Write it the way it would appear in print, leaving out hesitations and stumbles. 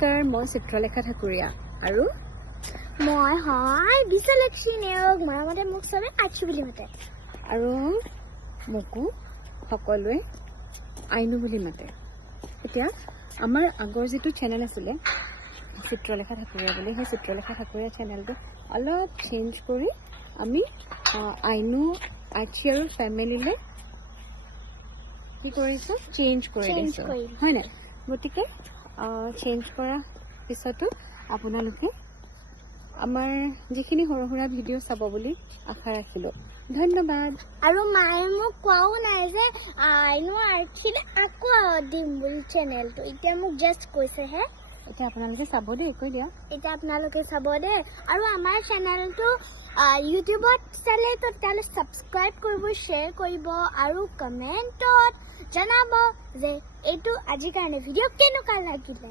নমস্কাৰ, মই চিত্ৰলেখা ঠাকুৰীয়া আৰু মই হয় বিশ্বলক্ষ্মী নেওগ। মৰমতে মোক চবে আইচু বুলি মাতে আৰু মোকো সকলোৱে আইনু বুলি মাতে। এতিয়া আমাৰ আগৰ যিটো চেনেল আছিলে চিত্ৰলেখা ঠাকুৰীয়া বুলি, সেই চিত্ৰলেখা ঠাকুৰীয়া চেনেলটো অলপ চেঞ্জ কৰি আমি আইনু আইচি আৰু ফেমিলিলৈ কি কৰিছোঁ, চেঞ্জ কৰি দিছোঁ, হয় নাই? গতিকে চেঞ্জ কৰা পিছতো আপোনালোকে আমাৰ যিখিনি সৰু সুৰা ভিডিঅ' চাব বুলি আশা ৰাখিলোঁ। ধন্যবাদ। আৰু মায়ে মোক কোৱাও নাই যে আইনু আইচিলে আকৌ দিম বুলি চেনেলটো। এতিয়া মোক জাষ্ট কৈছেহে। এতিয়া আপোনালোকে চাব দেই, কৈ দিয়ক। এতিয়া আপোনালোকে চাব দেই। আৰু আমাৰ চেনেলটো ইউটিউবত চালে তো তাহলে ছাবস্ক্ৰাইব কৰিব, শ্বেয়াৰ কৰিব আৰু কমেণ্টত জনাব যে এইটো আজিৰ কাৰণে ভিডিঅ' কেনেকুৱা লাগিলে।